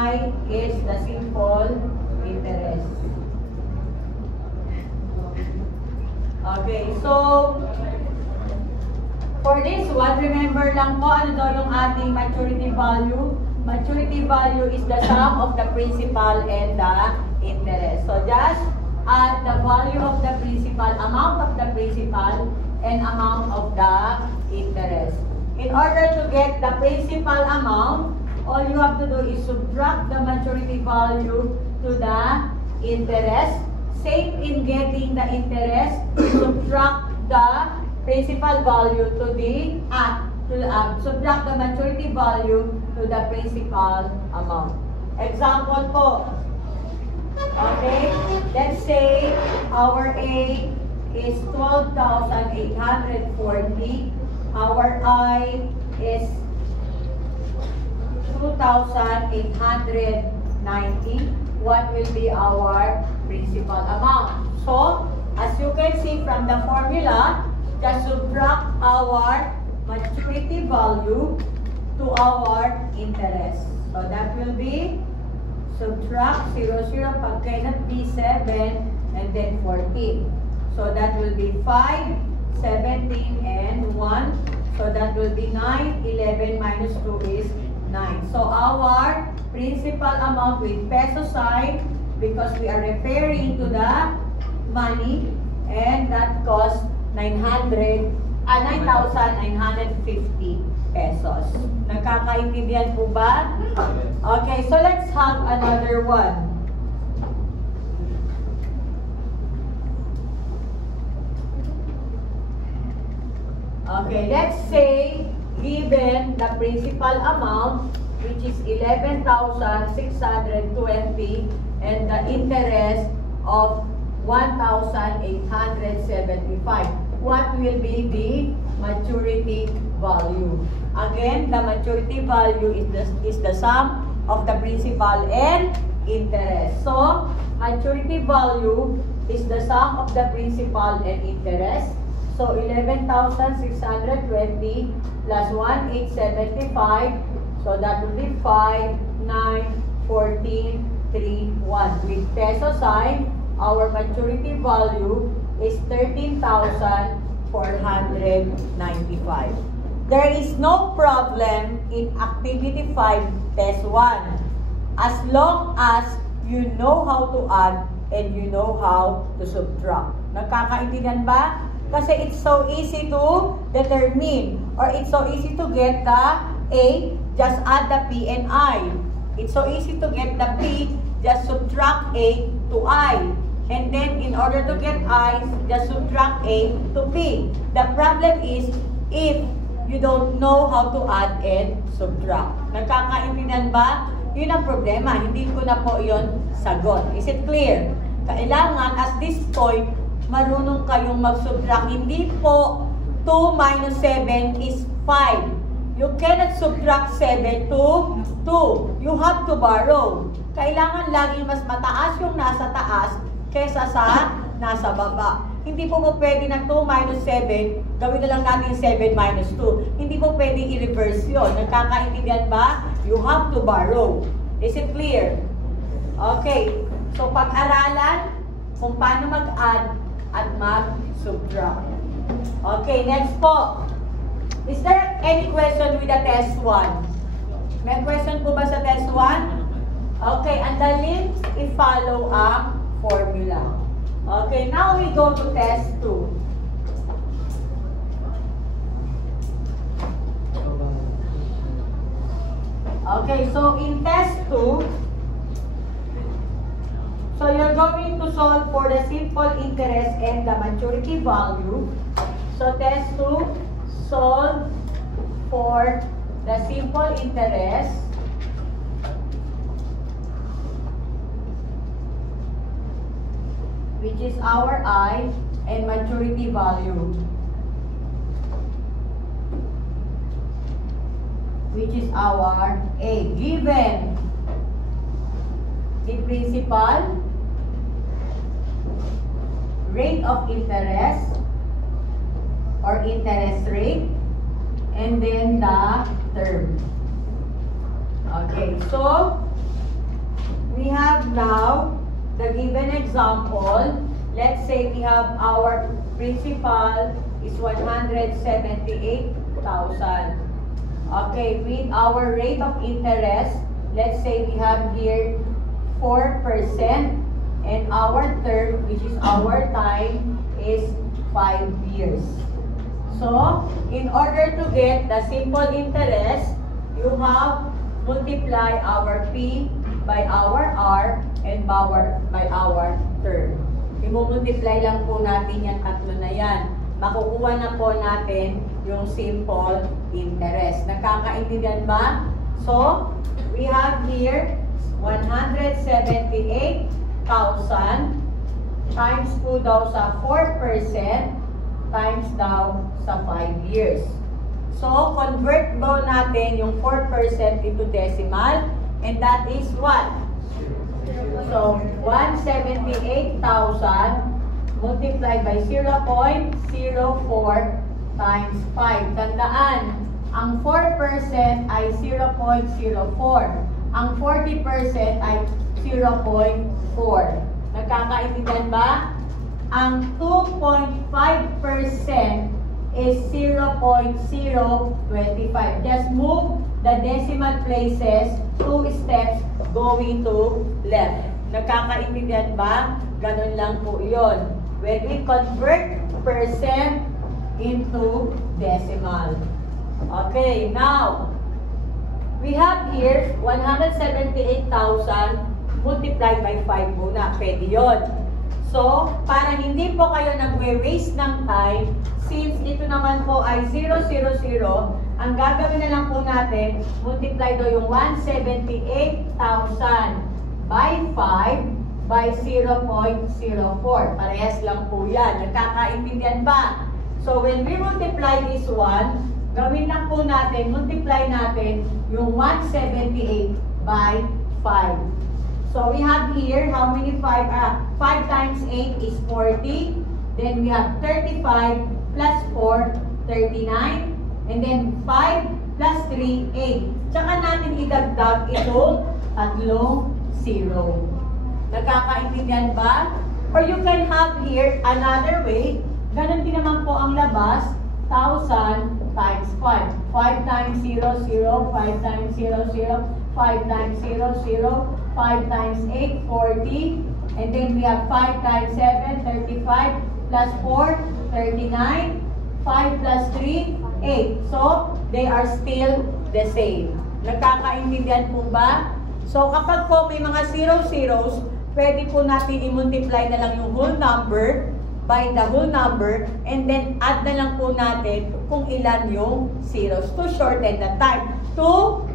I is the simple interest. Okay, so for this one, remember lang po ano daw yung ating maturity value. Maturity value is the sum of the principal and the interest. So just add the value of the principal, amount of the principal, and amount of the interest. In order to get the principal amount, all you have to do is subtract the maturity value to the interest. Same in getting the interest, subtract the principal value to the subtract the maturity value to the principal amount. Example po. Okay, let's say our A is 12,840. Our I is 2,890. What will be our principal amount? So, as you can see from the formula, just subtract our maturity value to our interest. So, that will be subtract 0, 0, pag cannot be 7, and then 14. So, that will be 5, 17, and 1. So, that will be 9. 11 minus 2 is 9. So, our principal amount with peso sign, because we are referring to the money, and that costs 9,950 pesos. Nakakaintindihan po ba? Okay, so let's have another one. Okay, let's say given the principal amount, which is 11,620, and the interest of 1,875. What will be the maturity value? Again, the maturity value is the sum of the principal and interest. So, maturity value is the sum of the principal and interest. So, 11,620 plus 1,875. So, that will be 5, 9, 14, 3, 1. With peso sign, our maturity value is 13,495. There is no problem in activity 5 test 1 as long as you know how to add and you know how to subtract. Nagkakaintindihan ba? Kasi it's so easy to determine, or it's so easy to get the A, just add the P and I. It's so easy to get the P, just subtract A to I. And then, in order to get I, just subtract A to P. The problem is, if you don't know how to add and subtract. Nagkakaintindihan ba? Yun ang problema. Hindi ko na po yun sagot. Is it clear? Kailangan, at this point, marunong kayong mag-subtract. Hindi po 2 minus 7 is 5. You cannot subtract 7 to 2. You have to borrow. Kailangan laging mas mataas yung nasa taas kesa sa nasa baba. Hindi po pwede na 2 minus 7, gawin na lang natin 7 minus 2. Hindi po pwede i-reverse yun. Nagkakaintindihan ba? You have to borrow. Is it clear? Okay. So, pag-aralan kung paano mag-add at mag-subtract. Okay, next po. Is there any question with the test 1? May question po ba sa test 1? Okay, ang daling i-follow ang formula. Okay, now we go to test 2. Okay, so in test 2, so you're going to solve for the simple interest and the maturity value. So test 2, solve for the simple interest which is our I and maturity value which is our A. Given the principal, rate of interest or interest rate, and then the term. Okay, so we have now the given example. Let's say we have our principal is 178,000. Okay, with our rate of interest, let's say we have here 4%, and our term, which is our time, is 5 years. So, in order to get the simple interest, you have multiply our P by our R and by our term. I-multiply lang po natin yung tatlo na yan. Makukuha na po natin yung simple interest. Nakakaintindihan ba? So, we have here 178,000 times po daw sa 4% times daw sa 5 years. So, convert daw natin yung 4% into decimal, and that is what? So, 178,000 multiplied by 0.04 times 5. Tandaan, ang 4% ay 0.04. Ang 40% ay 0.4. Nagkakaintindihan ba? Ang 2.5% is 0.025. Just move the decimal places 2 steps going to left. Nagkakaintindihan ba? Ganun lang po yun. When we convert percent into decimal. Okay, now, we have here 178,000 multiplied by 5 muna. Pwede yun. So, para hindi po kayo nagwe-waste ng time, since ito naman po ay 0, 0, 0, ang gagawin na lang po natin, multiply do yung 178,000 by 5 by 0.04. Parehas lang po yan. Nagkakaintindihan ba? So, when we multiply this one, gawin lang po natin, multiply natin yung 178 by 5. So, we have here, how many 5? 5 times 8 is 40. Then, we have 35 plus 4, 39. And then, 5 plus 3, 8. Tsaka natin idagdag itong tatlong 0. Nagkakaintindihan ba? Or you can have here another way. Ganon din naman po ang labas. 1,000 times 5. 5 times 0, 0. 5 times 0, 0. 5 times 0, 0. 5 times 8, 40. And then we have 5 times 7, 35. Plus 4, 39. 5 plus 3, 8. So, they are still the same. Nagkakaintindihan po ba? So, kapag po may mga 0, zeros, pwede po natin i-multiply na lang yung whole number by the whole number, and then add na lang po natin kung ilan yung zeros to shorten the time. To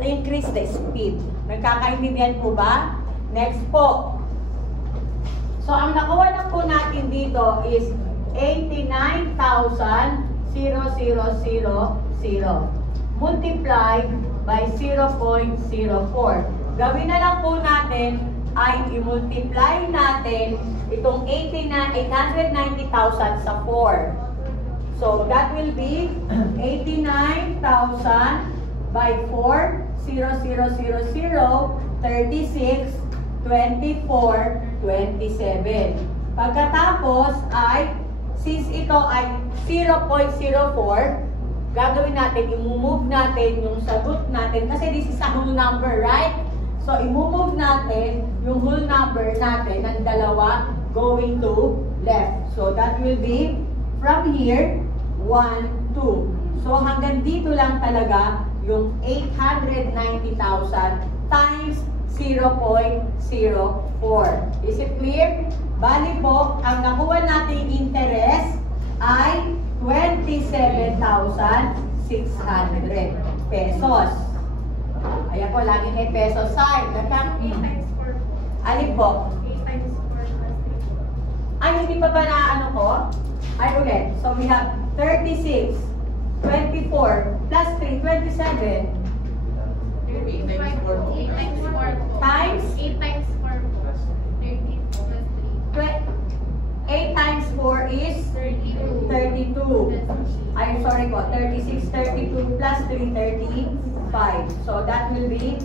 increase the speed. Nagkakaintindihan po ba? Next po. So, ang nakuha na po natin dito is 89,000 multiplied by 0.04. Gawin na lang po natin ay i-multiply natin itong 890,000 sa 4. So, that will be 89,000 by 4, 0, 0, 0, 0, 36, 24, 27. Pagkatapos ay, since ito ay 0.04, gagawin natin, i-move natin yung sagot natin, kasi this is a whole number, right? So, i-move natin yung whole number natin ng dalawa going to left. So, that will be from here, 1, 2. So, hanggang dito lang talaga yung 890,000 times 0.04. Is it clear? Bali po, ang nakuha nating interest ay 27,600 pesos. Ayan po, lagi may peso sign. 8 times 4. Alin po? 8 times 4 plus 3. Ay, hindi pa ba na ano ko? Ay, ulit. So, we have 36, 24, plus 3, 27. 8 times 4 Times? 8 times 4 plus 30 plus 8 times 4 is 3. 32. I'm sorry po, 36, 32 plus 3, 35. So that will be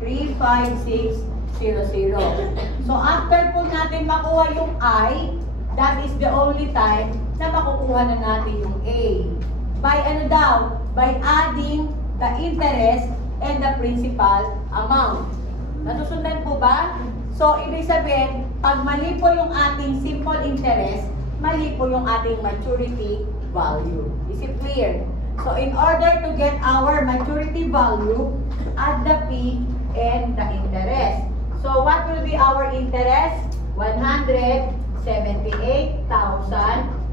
35600. So, after po natin makuha yung I, that is the only time na makukuha na natin yung A. By ano daw? By adding the interest and the principal amount. Nasusundan po ba? So, ibig sabihin, pag mali po yung ating simple interest, mali po yung ating maturity value. Is it clear? So, in order to get our maturity value, add the P and the interest. So, what will be our interest? 178,000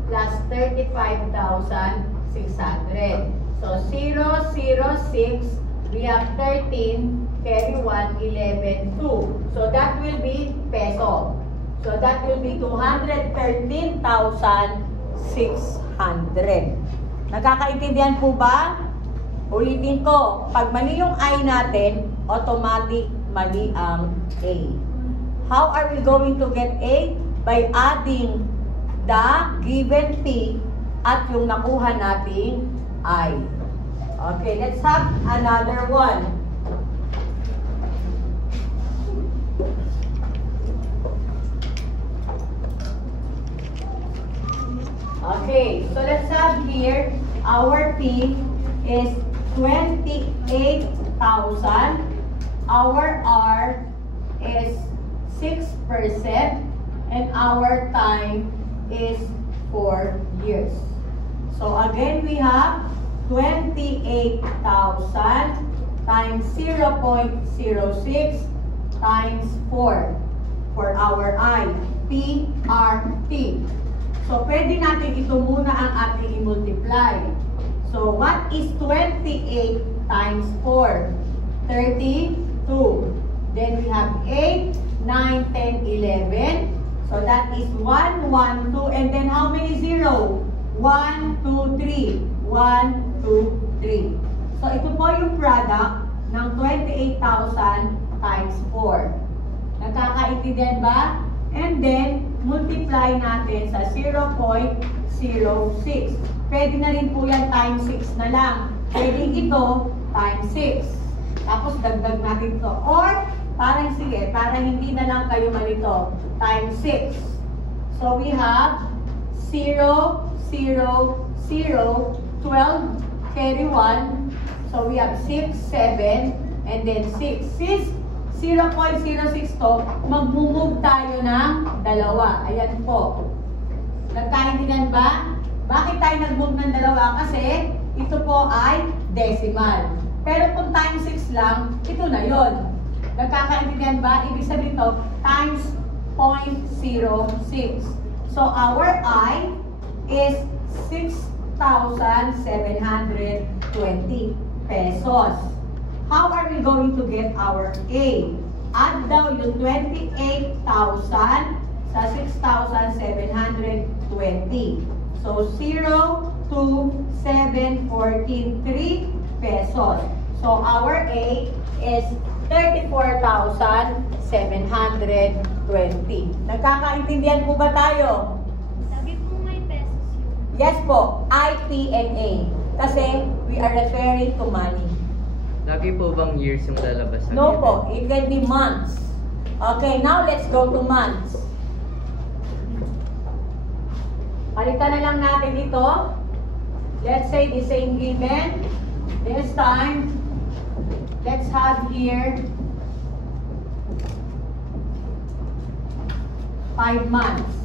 plus 35,600. So, 006, we have 13, carry 1, 11, 2. So, that will be peso. So, that will be 213,600. Nakakaintindihan po ba? Ulitin ko, pag mali yung I natin, automatic mali ang A. How are we going to get A? By adding the given P at yung nakuha nating I. Okay, let's have another one. Okay, so let's have here, our P is 28,000. Our R is 6%. And our time is 4 years. So again, we have 28,000 times 0.06 times 4 for our I, PRT. So pwede natin ito muna ang ating i-multiply. So what is 28 times 4? 32. Then we have 8, 9, 10, 11. So that is 1, 1, 2, and then how many 0? 1, 2, 3. 1, 2, 3. So ito po yung product ng 28,000 times 4. Nagkakaintindihan ba? And then, multiply natin sa 0.06. Pwede na rin po yan times 6 na lang. Pwede ito times 6. Tapos dagdag natin ito. Or, parang sige, para hindi na lang kayo malito, times 6. So we have 0, 0, 0, 12, carry 1. So we have 6, 7, and then 6. Since 0.06 to, mag-move tayo ng dalawa. Ayan po. Nagkaintindihan ba? Bakit tayo nag-move ng dalawa? Kasi ito po ay decimal. Pero kung times 6 lang, ito na yon. Nagkakaintindihan ba? Ibig sabihin ito, times 0.06. So, our I is 6,720 pesos. How are we going to get our A? Add daw yung 28,000 sa 6,720. So, 0, 2, 7, 14, 3 pesos. So, our A is 34,720. Nagkakaintindihan po ba tayo? Lagi po may pesos yun. Yes po, I, P, and A. Kasi we are referring to money. Lagi po bang years yung lalabas sa No given? po, it can be months. Okay, now let's go to months. Palitan na lang natin ito. Let's say the same given. This time, let's have here 5 months.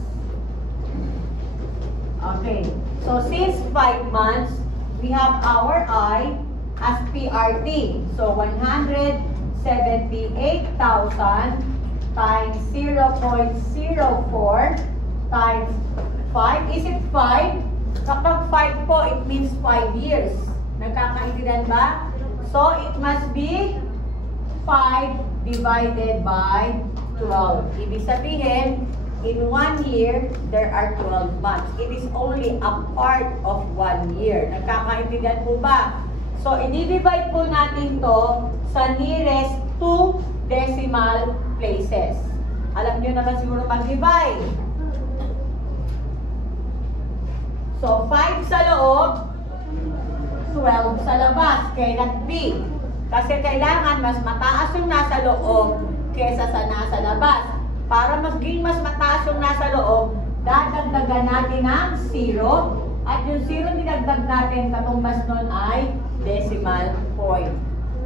Okay, so since 5 months, we have our I as PRT. So 178,000 times 0.04 times 5. Is it 5? Kapag 5 po, it means 5 years. Nagkakaintindihan ba? So it must be 5 divided by 12. Ibig sabihin, in 1 year, there are 12 months. It is only a part of 1 year. Nagkakaintindihan po ba? So, i-divide po natin to sa nearest 2 decimal places. Alam nyo naman siguro mag-divide. So, 5 sa loob, 12 sa labas. Cannot be. Kasi kailangan mas mataas yung nasa loob kesa sa nasa labas. Para maging mas mataas yung nasa loob, dadagdagan natin ng 0. At yung 0 dinagdag natin, katumbas nun ay decimal point.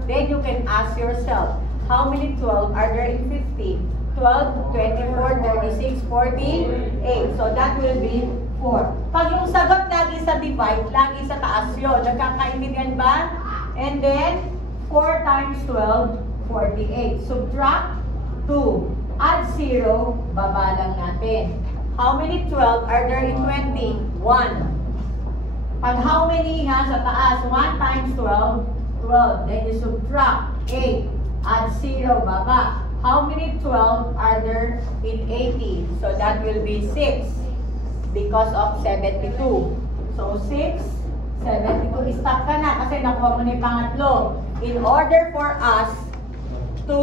Then you can ask yourself, how many 12 are there in 50? 12, 24, 36, 48. So that will be 4. Pag yung sagot lagi sa divide, lagi sa taas yun. Nagkakaintindihan ba? And then, 4 times 12, 48. Subtract 2. Add 0, baba lang natin. How many 12 are there in 20? 1. Pag how many nga sa taas? 1 times 12, 12. Then you subtract 8. Add 0, baba. How many 12 are there in 80? So that will be 6 because of 72. So 6, 72. Stop ka na kasi nakuha mo na yung pangatlo. In order for us to,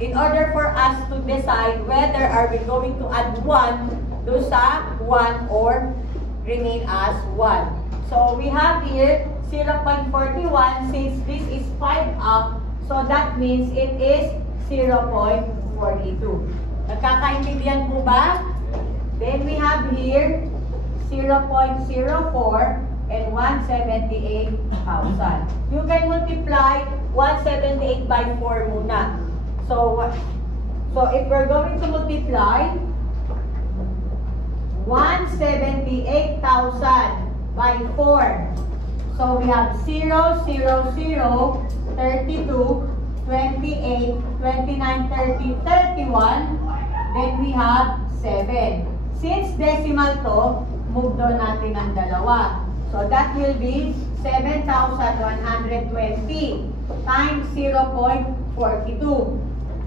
in order for us to decide whether are we going to add 1 do sa 1 or remain as 1. So we have here 0.41 since this is 5 up, so that means it is 0.42. Nagkakaintindihan po ba? Then we have here 0.04 and 178,000. You can multiply 178 by 4 muna. So if we're going to multiply 178,000 by 4, so we have 0, 0, 0, 32, 28, 29, 30, 31, then we have 7. Since decimal to, move doon natin ang dalawa. So that will be 7,120 times 0.42.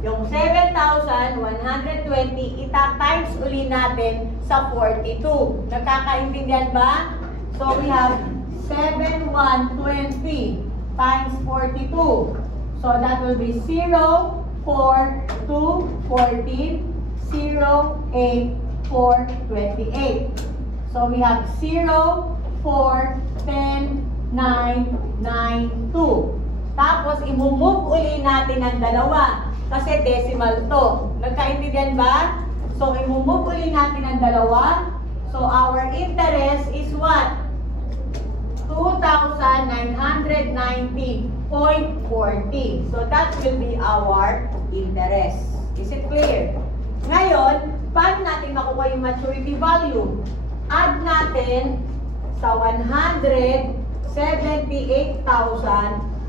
Yung 7,120, ita-times uli natin sa 42. Nakakaintindihan ba? So we have 7,120 times 42. So that will be 0, 4, 2, 14, 0, 8, 4, 28. So we have 0, 4, 10, 9, 9, 2. Tapos, imumove uli natin ang dalawa. Kasi decimal to. Nagkaintindihan ba? So, imumove uli natin ang dalawa. So, our interest is what? 2,990.40. So, that will be our interest. Is it clear? Ngayon, paano natin makuha yung maturity value? Add natin sa 178,000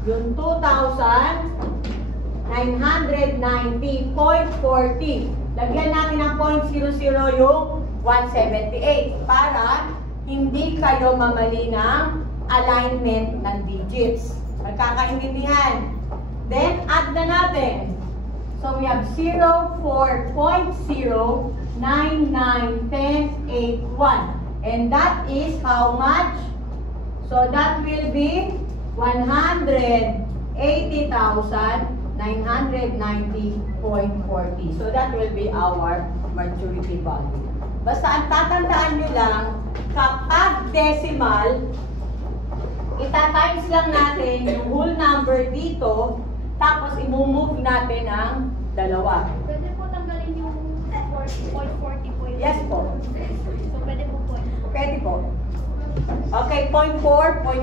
yung 2,990.40. Lagyan natin ng 0.00 yung 178 para hindi kayo mamali ng alignment ng digits. Magkakaintindihan. Then, add na natin. So, we have 0, 4, 0, 9, 9, 10, 8, 1. And that is how much? So, that will be 180,990.40. So, that will be our maturity value. Basta ang tatandaan nyo lang, kapag decimal, ita-times lang natin yung whole number dito, tapos i-move natin ang dalawa. Pwede po tanggalin yung 0.40. Yes po. So, pwede po po. Pwede po. Okay, 0.4,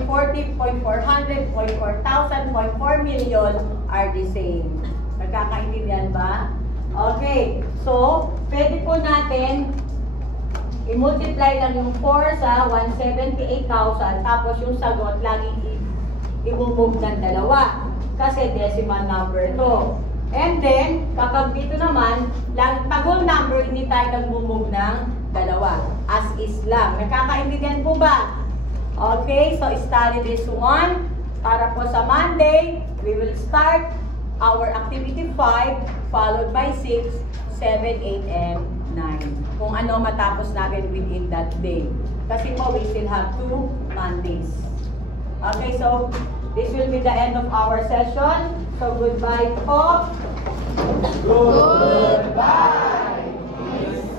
0.40, 0.400, 0.4,000, 0.4 million are the same. Nagkakaintindihan ba? Okay, so, pwede po natin i-multiply lang yung 4 sa 178,000, tapos yung sagot laging i-move ng dalawa. Kasi decimal number to. And then, kapag dito naman, pag whole number, hindi tayo nag-move ng dalawa. As is lang. Nakakaintindihan po ba? Okay, so study this one. Para po sa Monday, we will start our activity 5, followed by 6, 7, 8, and 9. Kung ano matapos natin within that day. Kasi po, we still have 2 Mondays. Okay, so this will be the end of our session. So goodbye po. Goodbye!